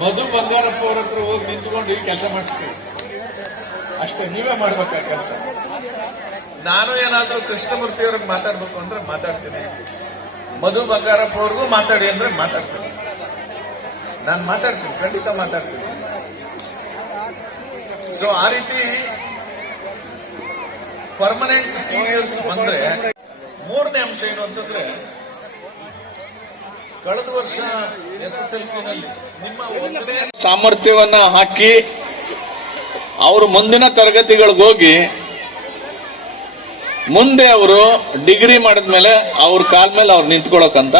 ಮಧು ಬಂಗಾರಪ್ಪ ಅವ್ರ ಹತ್ರ ಹೋಗಿ ನಿಂತ್ಕೊಂಡು ಈ ಕೆಲಸ ಮಾಡಿಸ್ತೀವಿ. ಅಷ್ಟೇ, ನೀವೇ ಮಾಡ್ಬೇಕು ಆ ಕೆಲಸ. ನಾನು ಏನಾದ್ರೂ ಕೃಷ್ಣಮೂರ್ತಿ ಅವ್ರಿಗೆ ಮಾತಾಡ್ಬೇಕು ಅಂದ್ರೆ ಮಾತಾಡ್ತೀನಿ. ಮಧು ಬಂಗಾರಪ್ಪ ಅವ್ರಿಗೂ ಮಾತಾಡಿ ಅಂದ್ರೆ ಮಾತಾಡ್ತೀನಿ. ನಾನು ಮಾತಾಡ್ತೀನಿ, ಖಂಡಿತ ಮಾತಾಡ್ತೀನಿ. ಸೊ ಆ ರೀತಿ ಪರ್ಮನೆಂಟ್ ಟೀಚರ್ಸ್ ಬಂದ್ರೆ ಮೂರನೇ ಅಂಶ ಏನು ಅಂತಂದ್ರೆ ಕಳೆದ ವರ್ಷ ನಿಮ್ಮ ಸಾಮರ್ಥ್ಯವನ್ನ ಹಾಕಿ ಅವರು ಮುಂದಿನ ತರಗತಿಗಳಿಗೆ ಹೋಗಿ ಮುಂದೆ ಅವರು ಡಿಗ್ರಿ ಮಾಡಿದ್ಮೇಲೆ ಅವ್ರ ಕಾಲ ಮೇಲೆ ಅವ್ರು ನಿಂತ್ಕೊಳ್ಳೋಕಂತ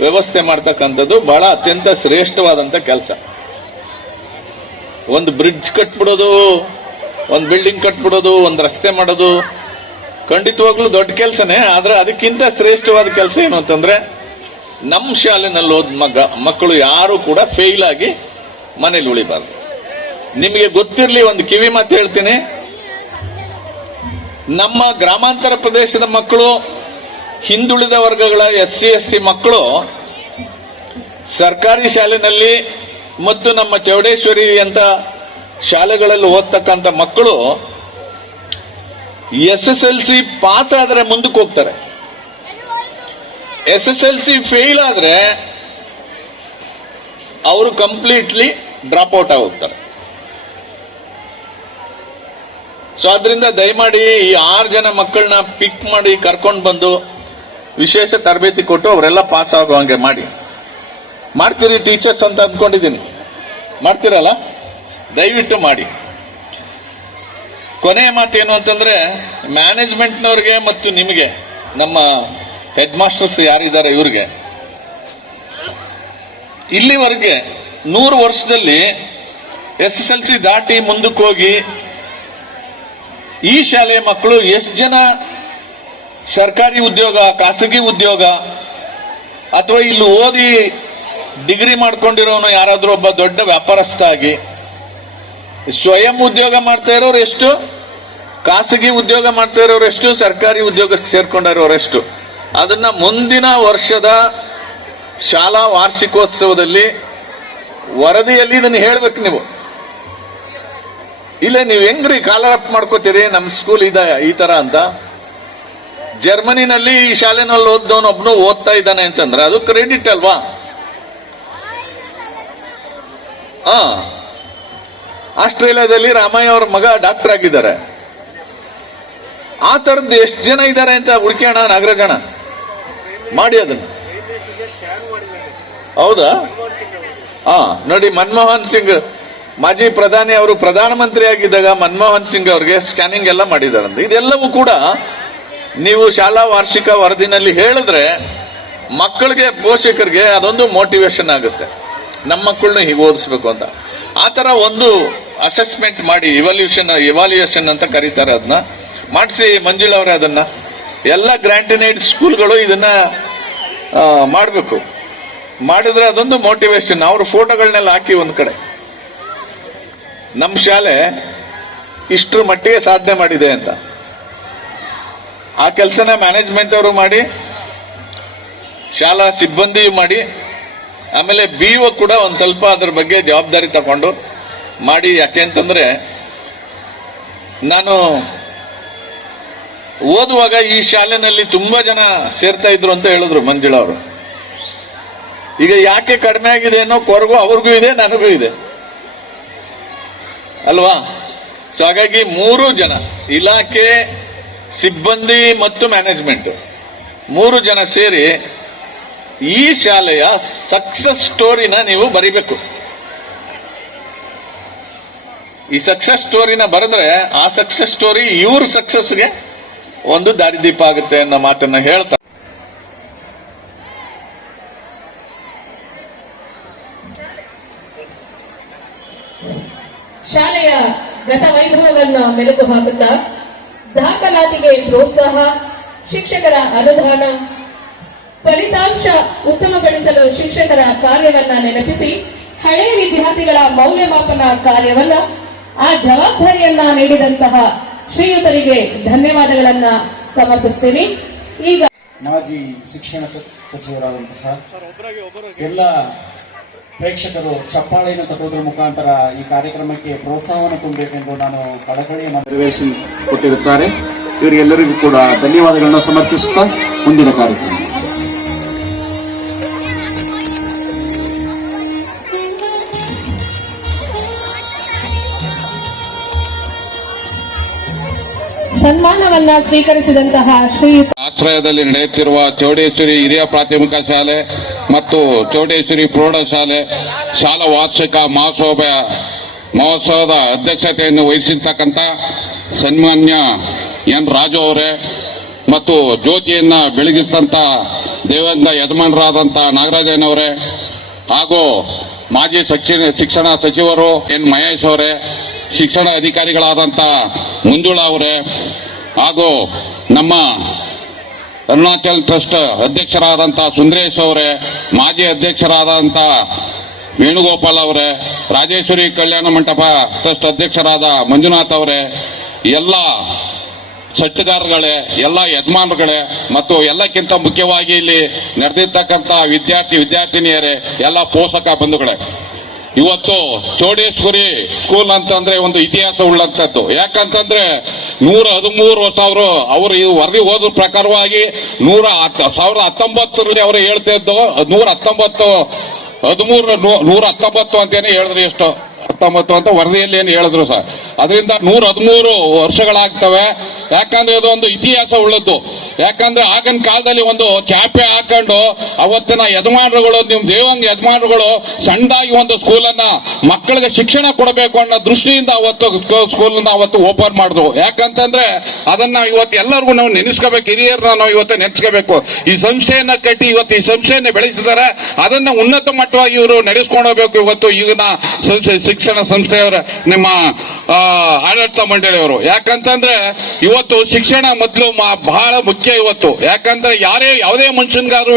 ವ್ಯವಸ್ಥೆ ಮಾಡ್ತಕ್ಕಂಥದ್ದು ಬಹಳ ಅತ್ಯಂತ ಶ್ರೇಷ್ಠವಾದಂತ ಕೆಲಸ. ಒಂದು ಬ್ರಿಡ್ಜ್ ಕಟ್ಬಿಡೋದು, ಒಂದು ಬಿಲ್ಡಿಂಗ್ ಕಟ್ಬಿಡೋದು, ಒಂದು ರಸ್ತೆ ಮಾಡೋದು ಖಂಡಿತವಾಗ್ಲೂ ದೊಡ್ಡ ಕೆಲಸನೇ, ಆದ್ರೆ ಅದಕ್ಕಿಂತ ಶ್ರೇಷ್ಠವಾದ ಕೆಲಸ ಏನು ಅಂತಂದ್ರೆ ನಮ್ಮ ಶಾಲೆನಲ್ಲಿ ಹೋದ ಮಗ, ಮಕ್ಕಳು ಯಾರು ಕೂಡ ಫೇಲ್ ಆಗಿ ಮನೇಲಿ ಉಳಿಬಾರ್ದು. ನಿಮಗೆ ಗೊತ್ತಿರಲಿ, ಒಂದು ಕಿವಿ ಮಾತು ಹೇಳ್ತೀನಿ. ನಮ್ಮ ಗ್ರಾಮಾಂತರ ಪ್ರದೇಶದ ಮಕ್ಕಳು, ಹಿಂದುಳಿದ ವರ್ಗಗಳ ಎಸ್ ಸಿ ಎಸ್ ಟಿ ಮಕ್ಕಳು, ಸರ್ಕಾರಿ ಶಾಲೆನಲ್ಲಿ ಮತ್ತು ನಮ್ಮ ಚೌಡೇಶ್ವರಿ ಅಂತ ಶಾಲೆಗಳಲ್ಲಿ ಓದ್ತಕ್ಕಂಥ ಮಕ್ಕಳು S S L C pass ಆದರೆ ಮುಂದಕ್ಕೆ ಹೋಗ್ತಾರೆ. S S L C fail ಆದ್ರೆ ಅವರು ಕಂಪ್ಲೀಟ್ಲಿ ಡ್ರಾಪ್ ಔಟ್ ಆಗುತ್ತಾರೆ. ಸೊ ಅದರಿಂದ ದಯಮಾಡಿ ಈ ಆರು ಜನ ಮಕ್ಕಳನ್ನ ಪಿಕ್ ಮಾಡಿ ಕರ್ಕೊಂಡು ಬಂದು ವಿಶೇಷ ತರಬೇತಿ ಕೊಟ್ಟು ಅವರೆಲ್ಲ ಪಾಸ್ ಆಗೋ ಹಂಗೆ ಮಾಡಿ. ಮಾಡ್ತೀರಿ ಟೀಚರ್ಸ್ ಅಂತ ಅಂದ್ಕೊಂಡಿದ್ದೀನಿ. ಮಾಡ್ತೀರಲ್ಲ? ದಯವಿಟ್ಟು ಮಾಡಿ. ಕೊನೆಯ ಮಾತೇನು ಅಂತಂದ್ರೆ ಮ್ಯಾನೇಜ್ಮೆಂಟ್ನವ್ರಿಗೆ ಮತ್ತು ನಿಮಗೆ ನಮ್ಮ ಹೆಡ್ ಮಾಸ್ಟರ್ಸ್ ಯಾರಿದ್ದಾರೆ ಇವ್ರಿಗೆ? ಇಲ್ಲಿವರೆಗೆ ನೂರು ವರ್ಷದಲ್ಲಿ ಎಸ್ ಎಸ್ ಎಲ್ ಸಿ ದಾಟಿ ಮುಂದಕ್ಕೆ ಹೋಗಿ ಈ ಶಾಲೆಯ ಮಕ್ಕಳು ಎಷ್ಟು ಜನ ಸರ್ಕಾರಿ ಉದ್ಯೋಗ, ಖಾಸಗಿ ಉದ್ಯೋಗ ಅಥವಾ ಇಲ್ಲಿ ಓದಿ ಡಿಗ್ರಿ ಮಾಡ್ಕೊಂಡಿರೋನು ಯಾರಾದರೂ ಒಬ್ಬ ದೊಡ್ಡ ವ್ಯಾಪಾರಸ್ಥ ಆಗಿ ಸ್ವಯಂ ಉದ್ಯೋಗ ಮಾಡ್ತಾ ಇರೋರು ಎಷ್ಟು? ಖಾಸಗಿ ಉದ್ಯೋಗ ಮಾಡ್ತಾ ಇರೋರು ಎಷ್ಟು? ಸರ್ಕಾರಿ ಉದ್ಯೋಗಕ್ಕೆ ಸೇರ್ಕೊಂಡಿರೋರು ಎಷ್ಟು? ಅದನ್ನ ಮುಂದಿನ ವರ್ಷದ ಶಾಲಾ ವಾರ್ಷಿಕೋತ್ಸವದಲ್ಲಿ ವರದಿಯಲ್ಲಿ ಇದನ್ನು ಹೇಳ್ಬೇಕು ನೀವು. ಇಲ್ಲ, ನೀವು ಹೆಂಗ್ರಿ ಕಾಲರ್ ಅಪ್ ಮಾಡ್ಕೋತೀರಿ? ನಮ್ಮ ಸ್ಕೂಲ್ ಇದ ಈ ತರ ಅಂತ. ಜರ್ಮನಿನಲ್ಲಿ ಈ ಶಾಲೆನಲ್ಲಿ ಓದ್ದವನೊಬ್ನು ಓದ್ತಾ ಇದ್ದಾನೆ ಅಂತಂದ್ರೆ ಅದು ಕ್ರೆಡಿಟ್ ಅಲ್ವಾ? ಹಾ. ಆಸ್ಟ್ರೇಲಿಯಾದಲ್ಲಿ ರಾಮಯ್ಯ ಅವ್ರ ಮಗ ಡಾಕ್ಟರ್ ಆಗಿದ್ದಾರೆ. ಆ ತರದ್ದು ಎಷ್ಟು ಜನ ಇದ್ದಾರೆ ಅಂತ ಹುಡುಕ್ಯಾಣ ನಾಗರಾಜಣ ಮಾಡಿ ಅದನ್ನು. ಹೌದಾ? ಹಾ ನೋಡಿ ಮನಮೋಹನ್ ಸಿಂಗ್, ಮಾಜಿ ಪ್ರಧಾನಿ ಅವರು ಪ್ರಧಾನಮಂತ್ರಿ ಆಗಿದ್ದಾಗ ಮನಮೋಹನ್ ಸಿಂಗ್ ಅವ್ರಿಗೆ ಸ್ಕ್ಯಾನಿಂಗ್ ಎಲ್ಲ ಮಾಡಿದಾರಂತೆ. ಇದೆಲ್ಲವೂ ಕೂಡ ನೀವು ಶಾಲಾ ವಾರ್ಷಿಕ ವರದಿನಲ್ಲಿ ಹೇಳಿದ್ರೆ ಮಕ್ಕಳಿಗೆ, ಪೋಷಕರಿಗೆ ಅದೊಂದು ಮೋಟಿವೇಶನ್ ಆಗುತ್ತೆ. ನಮ್ಮ ಮಕ್ಕಳನ್ನ ಹೀಗೆ ಓದಿಸ್ಬೇಕು ಅಂತ. ಆ ತರ ಒಂದು ಅಸೆಸ್ಮೆಂಟ್ ಮಾಡಿ ಇವಾಲ್ಯೂಷನ್ ಇವಾಲ್ಯೂಯೇಷನ್ ಅಂತ ಕರೀತಾರೆ ಅದನ್ನ. ಮಾಡಿಸಿ ಮಂಜುಳ ಅವರೇ ಅದನ್ನ. ಎಲ್ಲ ಗ್ರಾಂಟಿನೈಡ್ ಸ್ಕೂಲ್ಗಳು ಇದನ್ನ ಮಾಡಬೇಕು. ಮಾಡಿದ್ರೆ ಅದೊಂದು ಮೋಟಿವೇಶನ್ ಅವ್ರ ಫೋಟೋಗಳನ್ನೆಲ್ಲ ಹಾಕಿ ಒಂದು ಕಡೆ. ನಮ್ಮ ಶಾಲೆ ಇಷ್ಟರ ಮಟ್ಟಿಗೆ ಸಾಧನೆ ಮಾಡಿದೆ ಅಂತ. ಆ ಕೆಲಸನ ಮ್ಯಾನೇಜ್ಮೆಂಟ್ ಅವರು ಮಾಡಿ, ಶಾಲಾ ಸಿಬ್ಬಂದಿ ಮಾಡಿ, ಆಮೇಲೆ ಬಿ ಒ ಕೂಡ ಒಂದು ಸ್ವಲ್ಪ ಅದ್ರ ಬಗ್ಗೆ ಜವಾಬ್ದಾರಿ ತಗೊಂಡು ಮಾಡಿ. ಯಾಕೆ ಅಂತಂದ್ರೆ, ನಾನು ಓದುವಾಗ ಈ ಶಾಲೆನಲ್ಲಿ ತುಂಬಾ ಜನ ಸೇರ್ತಾ ಇದ್ರು ಅಂತ ಹೇಳಿದ್ರು ಮಂಜುಳಾ ಅವರು. ಈಗ ಯಾಕೆ ಕಡಿಮೆ ಆಗಿದೆ ಅನ್ನೋ ಕೊರಗು ಅವ್ರಿಗೂ ಇದೆ, ನನಗೂ ಇದೆ. ಅಲ್ವಾ? ಸೊ ಹಾಗಾಗಿ ಮೂರು ಜನ, ಇಲಾಖೆ, ಸಿಬ್ಬಂದಿ ಮತ್ತು ಮ್ಯಾನೇಜ್ಮೆಂಟ್ ಮೂರು ಜನ ಸೇರಿ ಈ ಶಾಲೆಯ ಸಕ್ಸಸ್ ಸ್ಟೋರಿನ ನೀವು ಬರಿಬೇಕು. ಈ ಸಕ್ಸಸ್ ಸ್ಟೋರಿನ ಬರೆದ್ರೆ ಆ ಸಕ್ಸಸ್ ಸ್ಟೋರಿ ಇವ್ರ ಸಕ್ಸಸ್ಗೆ ಒಂದು ದಾರಿದೀಪ ಆಗುತ್ತೆ ಅನ್ನೋ ಮಾತನ್ನ ಹೇಳ್ತಾರೆ ಶಾಲೆಯ ಗತ ವೈಭವವನ್ನ ಮೆಲುಕು ಹಾಕುತ್ತಾ ದಾಖಲಾತಿಗೆ ಪ್ರೋತ್ಸಾಹ, ಶಿಕ್ಷಕರ ಅನುದಾನ, ಫಲಿತಾಂಶ ಉತ್ತಮಗೊಳಿಸಲು ಶಿಕ್ಷಕರ ಕಾರ್ಯವನ್ನ ನೆನಪಿಸಿ, ಹಳೆಯ ವಿದ್ಯಾರ್ಥಿಗಳ ಮೌಲ್ಯಮಾಪನ ಕಾರ್ಯವನ್ನ, ಆ ಜವಾಬ್ದಾರಿಯನ್ನ ನೀಡಿದಂತಹ ಶ್ರೀಯುತರಿಗೆ ಧನ್ಯವಾದಗಳನ್ನ ಸಮರ್ಪಿಸ್ತೀನಿ. ಈಗ ಮಾಜಿ ಶಿಕ್ಷಣ ಸಚಿವರಾದಂತಹ ಎಲ್ಲ ಪ್ರೇಕ್ಷಕರು ಚಪ್ಪಾಳೆಯನ್ನು ತಟ್ಟುವುದರ ಮುಖಾಂತರ ಈ ಕಾರ್ಯಕ್ರಮಕ್ಕೆ ಪ್ರೋತ್ಸಾಹವನ್ನು ತುಂಬಬೇಕೆಂದು ನಾನು ಕಳಕಳಿಯ ನೆರವೇರಿಸಿ ಕೊಟ್ಟಿರುತ್ತಾರೆ. ಇವರಿಗೆಲ್ಲರಿಗೂ ಕೂಡ ಧನ್ಯವಾದಗಳನ್ನು ಸಮರ್ಪಿಸುತ್ತಾ ಮುಂದಿನ ಕಾರ್ಯಕ್ರಮ. ಸನ್ಮಾನವನ್ನ ಸ್ವೀಕರಿಸಿದಂತಹ ಶ್ರೀಯುತ ಆಶ್ರಯದಲ್ಲಿ ನಡೆಯುತ್ತಿರುವ ಚೌಡೇಶ್ವರಿ ಹಿರಿಯ ಪ್ರಾಥಮಿಕ ಶಾಲೆ ಮತ್ತು ಚೌಡೇಶ್ವರಿ ಪ್ರೌಢಶಾಲೆ ಶಾಲಾ ವಾರ್ಷಿಕ ಮಹೋತ್ಸವ ಮಹೋತ್ಸವದ ಅಧ್ಯಕ್ಷತೆಯನ್ನು ವಹಿಸಿರ್ತಕ್ಕಂಥ ಸನ್ಮಾನ್ಯ ಎನ್ ರಾಜು ಅವರೇ ಮತ್ತು ಜ್ಯೋತಿಯನ್ನ ಬೆಳಗಿಸಿದಂಥ ದೇವೇಂದ್ರ ಯಜಮಾನರಾದಂಥ ನಾಗರಾಜನವರೇ ಹಾಗೂ ಮಾಜಿ ಶಿಕ್ಷಣ ಶಿಕ್ಷಣ ಸಚಿವರು ಎನ್ ಮಹೇಶ್ ಅವರೇ ಶಿಕ್ಷಣ ಅಧಿಕಾರಿಗಳಾದಂಥ ಮಂಜುಳ ಅವರೇ ಹಾಗೂ ನಮ್ಮ ಅರುಣಾಚಲ್ ಟ್ರಸ್ಟ್ ಅಧ್ಯಕ್ಷರಾದಂಥ ಸುಂದರೇಶ್ ಅವರೇ, ಮಾಜಿ ಅಧ್ಯಕ್ಷರಾದಂಥ ವೇಣುಗೋಪಾಲ್ ಅವರೇ, ರಾಜೇಶ್ವರಿ ಕಲ್ಯಾಣ ಮಂಟಪ ಟ್ರಸ್ಟ್ ಅಧ್ಯಕ್ಷರಾದ ಮಂಜುನಾಥ್ ಅವರೇ, ಎಲ್ಲ ಸಟ್ಟಗಾರಗಳೇ ಎಲ್ಲ ಯಜಮಾನರುಗಳೇ ಮತ್ತು ಎಲ್ಲಕ್ಕಿಂತ ಮುಖ್ಯವಾಗಿ ಇಲ್ಲಿ ನಡೆದಿರ್ತಕ್ಕಂಥ ವಿದ್ಯಾರ್ಥಿ, ವಿದ್ಯಾರ್ಥಿನಿಯರೇ, ಎಲ್ಲ ಪೋಷಕ ಬಂಧುಗಳೇ. ಇವತ್ತು ಚೌಡೇಶ್ವರಿ ಸ್ಕೂಲ್ ಅಂತಂದ್ರೆ ಒಂದು ಇತಿಹಾಸ ಉಳ್ಳಂತದ್ದು ಯಾಕಂತಂದ್ರೆ ನೂರ ಹದಿಮೂರು ಸಾವಿರ ಅವರು ಈ ವರದಿ ಓದ್ರ ಪ್ರಕಾರವಾಗಿ ನೂರ ಸಾವಿರದ ಹತ್ತೊಂಬತ್ತರಲ್ಲಿ ಅವರು ಹೇಳ್ತಾ ಇದ್ದು, ನೂರ ಹತ್ತೊಂಬತ್ತು ಹದಿಮೂರು ನೂರ ಹತ್ತೊಂಬತ್ತು ಅಂತೇನೆ ಹೇಳಿದ್ರು ಎಷ್ಟು. ಹತ್ತೊಂಬತ್ತು ಅಂತ ವರದಿಯಲ್ಲಿ ಏನು ಹೇಳಿದ್ರು ಸರ್ ಅದರಿಂದ ನೂರ ಹದಿಮೂರು ವರ್ಷಗಳಾಗ್ತವೆ. ಯಾಕಂದ್ರೆ ಇದು ಒಂದು ಇತಿಹಾಸ ಉಳ್ಳದ್ದು. ಯಾಕಂದ್ರೆ ಆಗಿನ ಕಾಲದಲ್ಲಿ ಒಂದು ಚಾಪೆ ಹಾಕೊಂಡು ಅವತ್ತಿನ ಯಜಮಾನರುಗಳು, ನಿಮ್ ದೇವಂಗ ಯಜಮಾನರುಗಳು ಸಣ್ಣದಾಗಿ ಒಂದು ಸ್ಕೂಲನ್ನ ಮಕ್ಕಳಿಗೆ ಶಿಕ್ಷಣ ಕೊಡಬೇಕು ಅನ್ನೋ ದೃಷ್ಟಿಯಿಂದ ಅವತ್ತು ಸ್ಕೂಲನ್ನ ಅವತ್ತು ಓಪನ್ ಮಾಡಿದ್ರು. ಯಾಕಂತಂದ್ರೆ ಅದನ್ನ ಇವತ್ತು ಎಲ್ಲರಿಗೂ ನಾವು ನೆನೆಸ್ಕೋಬೇಕು. ಹಿರಿಯರನ್ನ ನಾವು ಇವತ್ತು ನೆನೆಸ್ಕೋಬೇಕು. ಈ ಸಂಸ್ಥೆಯನ್ನ ಕಟ್ಟಿ ಇವತ್ತು ಈ ಸಂಸ್ಥೆಯನ್ನ ಬೆಳೆಸಿದ್ದಾರೆ ಅದನ್ನ ಉನ್ನತ ಮಟ್ಟವಾಗಿ ಇವರು ನಡೆಸ್ಕೊಂಡು ಹೋಗ್ಬೇಕು ಇವತ್ತು ಈಗಿನ ಸಂಸ್ಥೆ ಶಿಕ್ಷಣ ಸಂಸ್ಥೆಯವರ, ನಿಮ್ಮ ಆಡಳಿತ ಮಂಡಳಿಯವರು. ಯಾಕಂತಂದ್ರೆ ಇವತ್ತು ಶಿಕ್ಷಣ ಮೊದಲು ಬಹಳ ಮುಖ್ಯ ಇವತ್ತು. ಯಾಕಂದ್ರೆ ಯಾರೇ ಯಾವುದೇ ಮನುಷ್ಯನ್ಗಾರು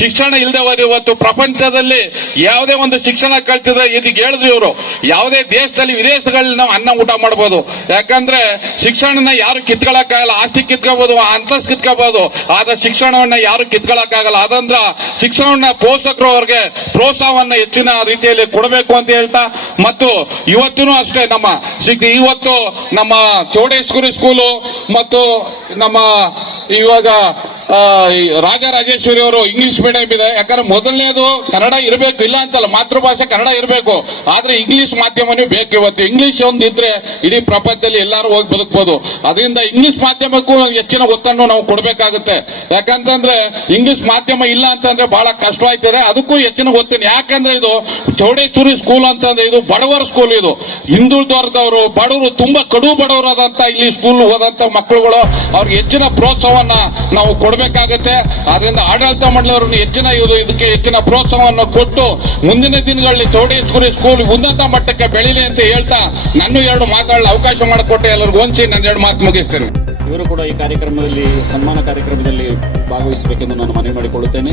ಶಿಕ್ಷಣ ಇಲ್ಲದವರು ಇವತ್ತು ಪ್ರಪಂಚದಲ್ಲಿ ಯಾವುದೇ ಒಂದು ಶಿಕ್ಷಣ ಕಲ್ತಿದ್ರೆ ಇದಕ್ಕೆ ಹೇಳಿದ್ರು ಇವರು. ಯಾವುದೇ ದೇಶದಲ್ಲಿ ವಿದೇಶಗಳಲ್ಲಿ ನಾವು ಅನ್ನ ಊಟ ಮಾಡ್ಬೋದು. ಯಾಕಂದ್ರೆ ಶಿಕ್ಷಣನ ಯಾರು ಕಿತ್ಕೊಳಕ್ಕಾಗಲ್ಲ, ಆಸ್ತಿ ಕಿತ್ಕೋಬಹುದು ಅಂತಸ್ ಕಿತ್ಕೋಬಹುದು ಆದ್ರೆ ಶಿಕ್ಷಣವನ್ನ ಯಾರು ಕಿತ್ಕೊಳಕ್ಕಾಗಲ್ಲ. ಅದಂದ್ರ ಶಿಕ್ಷಣವನ್ನ ಪೋಷಕರು ಅವ್ರಿಗೆ ಪ್ರೋತ್ಸಾಹವನ್ನ ಹೆಚ್ಚಿನ ರೀತಿಯಲ್ಲಿ ಕೊಡಬೇಕು ಅಂತ ಹೇಳ್ತಾ, ಮತ್ತು ಇವತ್ತಿನೂ ಅಷ್ಟೇ ನಮ್ಮ ಇವತ್ತು ನಮ್ಮ ಚೌಡೇಶ್ವರಿ ಸ್ಕೂಲು ಮತ್ತು ನಮ್ಮ ಇವಾಗ ರಾಜರಾಜೇಶ್ವರಿ ಅವರು ಇಂಗ್ಲಿಷ್ ಮೀಡಿಯಂ ಇದೆ. ಯಾಕಂದ್ರೆ ಮೊದಲನೇದು ಕನ್ನಡ ಇರಬೇಕು, ಇಲ್ಲ ಅಂತಲ್ಲ, ಮಾತೃಭಾಷೆ ಕನ್ನಡ ಇರಬೇಕು. ಆದ್ರೆ ಇಂಗ್ಲಿಷ್ ಮಾಧ್ಯಮನೇ ಬೇಕು ಇವತ್ತು. ಇಂಗ್ಲಿಷ್ ಒಂದು ಇದ್ರೆ ಇಡೀ ಪ್ರಪಂಚದಲ್ಲಿ ಎಲ್ಲರೂ ಹೋಗಿ ಬದುಕ್ಬೋದು. ಅದರಿಂದ ಇಂಗ್ಲಿಷ್ ಮಾಧ್ಯಮಕ್ಕೂ ಹೆಚ್ಚಿನ ಒತ್ತನ್ನು ನಾವು ಕೊಡಬೇಕಾಗುತ್ತೆ. ಯಾಕಂತಂದ್ರೆ ಇಂಗ್ಲಿಷ್ ಮಾಧ್ಯಮ ಇಲ್ಲ ಅಂತಂದ್ರೆ ಬಹಳ ಕಷ್ಟ ಆಯ್ತದೆ ಅದಕ್ಕೂ ಹೆಚ್ಚಿನ ಒತ್ತಿನ. ಯಾಕಂದ್ರೆ ಇದು ಚೌಡೇಶ್ವರಿ ಸ್ಕೂಲ್ ಅಂತಂದ್ರೆ ಇದು ಬಡವರ ಸ್ಕೂಲ್ ಇದು. ಹಿಂದುಳಿದವರದವರು, ಬಡವರು ತುಂಬಾ ಕಡು ಬಡವರಾದಂತ ಇಲ್ಲಿ ಸ್ಕೂಲ್ ಹೋದಂತ ಮಕ್ಕಳುಗಳು, ಅವ್ರಿಗೆ ಹೆಚ್ಚಿನ ಪ್ರೋತ್ಸಾಹವನ್ನ ನಾವು ಕೊಡಬೇಕಾಗತ್ತೆ ಆದ್ರಿಂದ ಆಡಳಿತ ಮಂಡಳಿಯವರು ಹೆಚ್ಚಿನ ಇದು, ಇದಕ್ಕೆ ಹೆಚ್ಚಿನ ಪ್ರೋತ್ಸಾಹವನ್ನು ಕೊಟ್ಟು ಮುಂದಿನ ದಿನಗಳಲ್ಲಿ ಚೌಡೇಶ್ವರಿ ಸ್ಕೂಲ್ ಉನ್ನತ ಮಟ್ಟಕ್ಕೆ ಬೆಳೀಲಿ ಅಂತ ಹೇಳ್ತಾ ನಾನು ಎರಡು ಮಾತಾಡಲು ಅವಕಾಶ ಮಾಡಿಕೊಟ್ಟೆ ಎಲ್ಲರಿಗೂ. ಹೊಂಚಿ ನನ್ನ ಎರಡು ಮಾತು ಮುಗಿಸ್ತೇನೆ. ಇವರು ಕೂಡ ಈ ಕಾರ್ಯಕ್ರಮದಲ್ಲಿ, ಸನ್ಮಾನ ಕಾರ್ಯಕ್ರಮದಲ್ಲಿ ಭಾಗವಹಿಸಬೇಕೆಂದು ನಾನು ಮನವಿ ಮಾಡಿಕೊಳ್ಳುತ್ತೇನೆ.